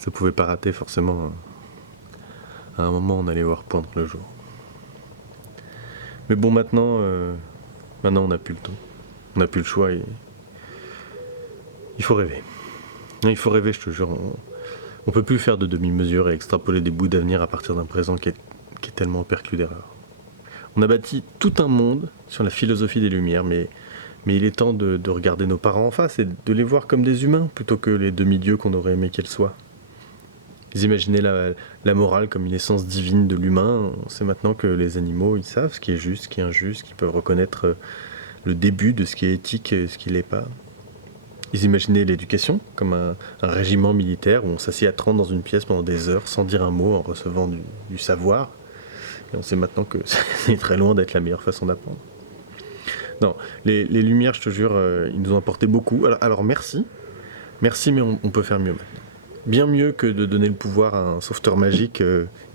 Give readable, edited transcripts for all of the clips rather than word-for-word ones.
Ça pouvait pas rater forcément. À un moment, on allait voir poindre le jour. Mais bon, maintenant on n'a plus le temps. On n'a plus le choix et il faut rêver. Il faut rêver, je te jure. On peut plus faire de demi-mesure et extrapoler des bouts d'avenir à partir d'un présent qui est tellement perclus d'erreurs. On a bâti tout un monde sur la philosophie des Lumières, mais il est temps de regarder nos parents en face et de les voir comme des humains plutôt que les demi-dieux qu'on aurait aimé qu'elles soient. Ils imaginaient la morale comme une essence divine de l'humain. On sait maintenant que les animaux, ils savent ce qui est juste, ce qui est injuste, qu'ils peuvent reconnaître le début de ce qui est éthique et ce qui ne l'est pas. Ils imaginaient l'éducation comme un régiment militaire où on s'assied à 30 dans une pièce pendant des heures sans dire un mot en recevant du savoir. Et on sait maintenant que c'est très loin d'être la meilleure façon d'apprendre. Non, les Lumières, je te jure, ils nous ont apporté beaucoup. Alors merci, mais on peut faire mieux maintenant. Bien mieux que de donner le pouvoir à un sauveteur magique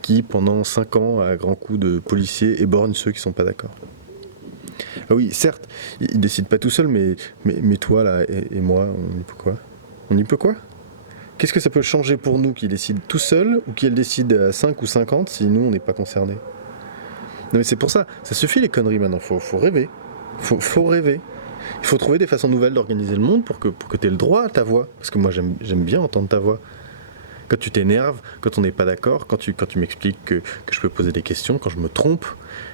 qui, pendant 5 ans, à grands coups de policiers, éborgne ceux qui ne sont pas d'accord. Ah oui, certes, il décide pas tout seul, mais toi là et moi, on y peut quoi ? On y peut quoi ? Qu'est-ce que ça peut changer pour nous qu'il décide tout seul ou qu'il décide à 5 ou 50 si nous on n'est pas concernés ? Non mais c'est pour ça suffit les conneries maintenant, faut rêver. Faut rêver. Il faut trouver des façons nouvelles d'organiser le monde pour que tu aies le droit à ta voix. Parce que moi j'aime bien entendre ta voix. Quand tu t'énerves, quand on n'est pas d'accord, quand tu m'expliques que je peux poser des questions, quand je me trompe,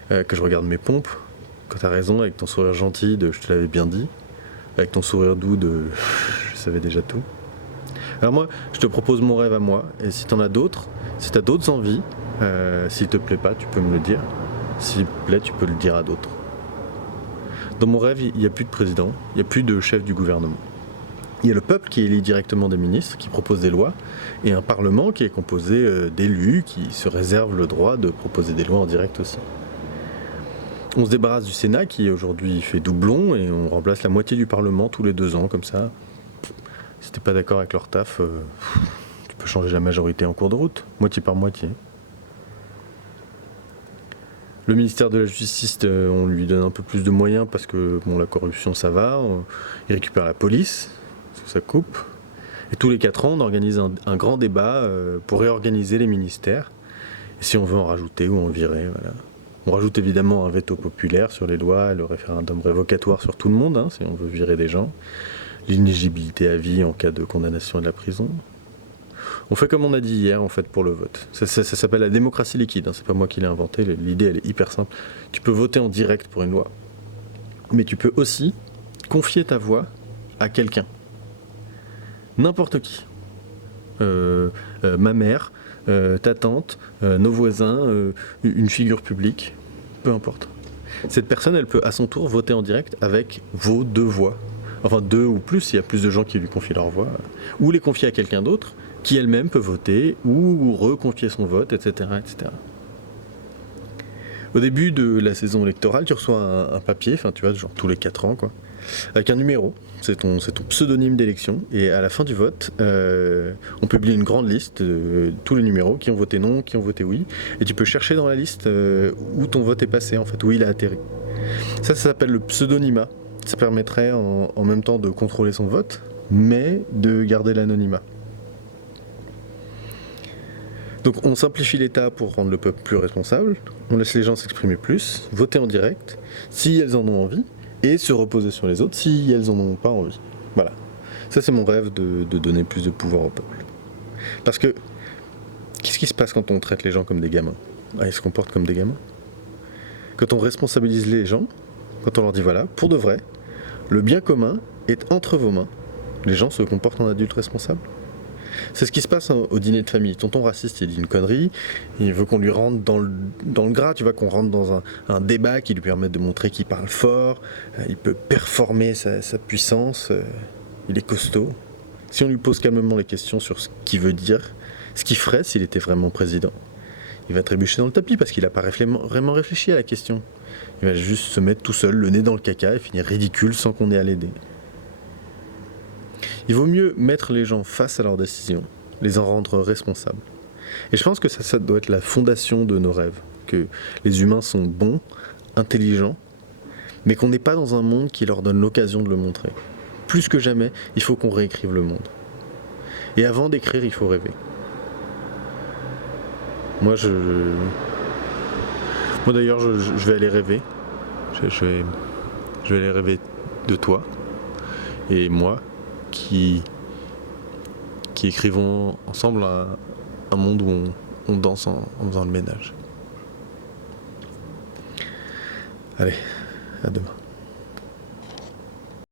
que je regarde mes pompes, quand tu as raison avec ton sourire gentil de « je te l'avais bien dit », avec ton sourire doux de « je savais déjà tout ». Alors moi, je te propose mon rêve à moi, et si t'en as d'autres, si t'as d'autres envies, s'il te plaît pas, tu peux me le dire. S'il te plaît, tu peux le dire à d'autres. Dans mon rêve, il n'y a plus de président, il n'y a plus de chef du gouvernement. Il y a le peuple qui élit directement des ministres, qui propose des lois, et un parlement qui est composé d'élus qui se réservent le droit de proposer des lois en direct aussi. On se débarrasse du Sénat qui aujourd'hui fait doublon et on remplace la moitié du Parlement tous les 2 ans comme ça. Si t'es pas d'accord avec leur taf, tu peux changer la majorité en cours de route, moitié par moitié. Le ministère de la Justice, on lui donne un peu plus de moyens parce que bon, la corruption ça va, il récupère la police, parce que ça coupe. Et tous les 4 ans, on organise un grand débat pour réorganiser les ministères. Et si on veut en rajouter ou en virer, voilà. On rajoute évidemment un veto populaire sur les lois, le référendum révocatoire sur tout le monde, si on veut virer des gens, l'inéligibilité à vie en cas de condamnation à de la prison. On fait comme on a dit hier en fait pour le vote. Ça s'appelle la démocratie liquide, c'est pas moi qui l'ai inventé, l'idée elle est hyper simple. Tu peux voter en direct pour une loi, mais tu peux aussi confier ta voix à quelqu'un. N'importe qui. Ma mère, ta tante, nos voisins, une figure publique, peu importe. Cette personne, elle peut à son tour voter en direct avec vos 2 voix. Enfin 2 ou plus, s'il y a plus de gens qui lui confient leur voix. Ou les confier à quelqu'un d'autre, qui elle-même peut voter, ou reconfier son vote, etc., etc. Au début de la saison électorale, tu reçois un papier, tu vois, genre tous les 4 ans, quoi, avec un numéro. C'est ton pseudonyme d'élection. Et à la fin du vote, on publie une grande liste de tous les numéros qui ont voté non, qui ont voté oui. Et tu peux chercher dans la liste où ton vote est passé, en fait, où il a atterri. Ça s'appelle le pseudonymat. Ça permettrait en même temps de contrôler son vote, mais de garder l'anonymat. Donc on simplifie l'État pour rendre le peuple plus responsable, on laisse les gens s'exprimer plus, voter en direct, si elles en ont envie, et se reposer sur les autres si elles en ont pas envie. Voilà. Ça c'est mon rêve de donner plus de pouvoir au peuple. Parce que, qu'est-ce qui se passe quand on traite les gens comme des gamins ? Ils se comportent comme des gamins. Quand on responsabilise les gens, quand on leur dit voilà, pour de vrai, le bien commun est entre vos mains, les gens se comportent en adultes responsables. C'est ce qui se passe au dîner de famille. Tonton raciste, il dit une connerie, il veut qu'on lui rentre dans le gras, tu vois, qu'on rentre dans un débat qui lui permette de montrer qu'il parle fort, il peut performer sa puissance, il est costaud. Si on lui pose calmement les questions sur ce qu'il veut dire, ce qu'il ferait s'il était vraiment président, il va trébucher dans le tapis parce qu'il n'a pas vraiment réfléchi à la question. Il va juste se mettre tout seul, le nez dans le caca et finir ridicule sans qu'on ait à l'aider. Il vaut mieux mettre les gens face à leurs décisions, les en rendre responsables. Et je pense que ça doit être la fondation de nos rêves, que les humains sont bons, intelligents, mais qu'on n'est pas dans un monde qui leur donne l'occasion de le montrer. Plus que jamais, il faut qu'on réécrive le monde. Et avant d'écrire, il faut rêver. Moi, moi d'ailleurs, je vais aller rêver. Je vais aller rêver de toi et moi qui écrivons ensemble un monde où on danse en faisant le ménage. Allez, à demain.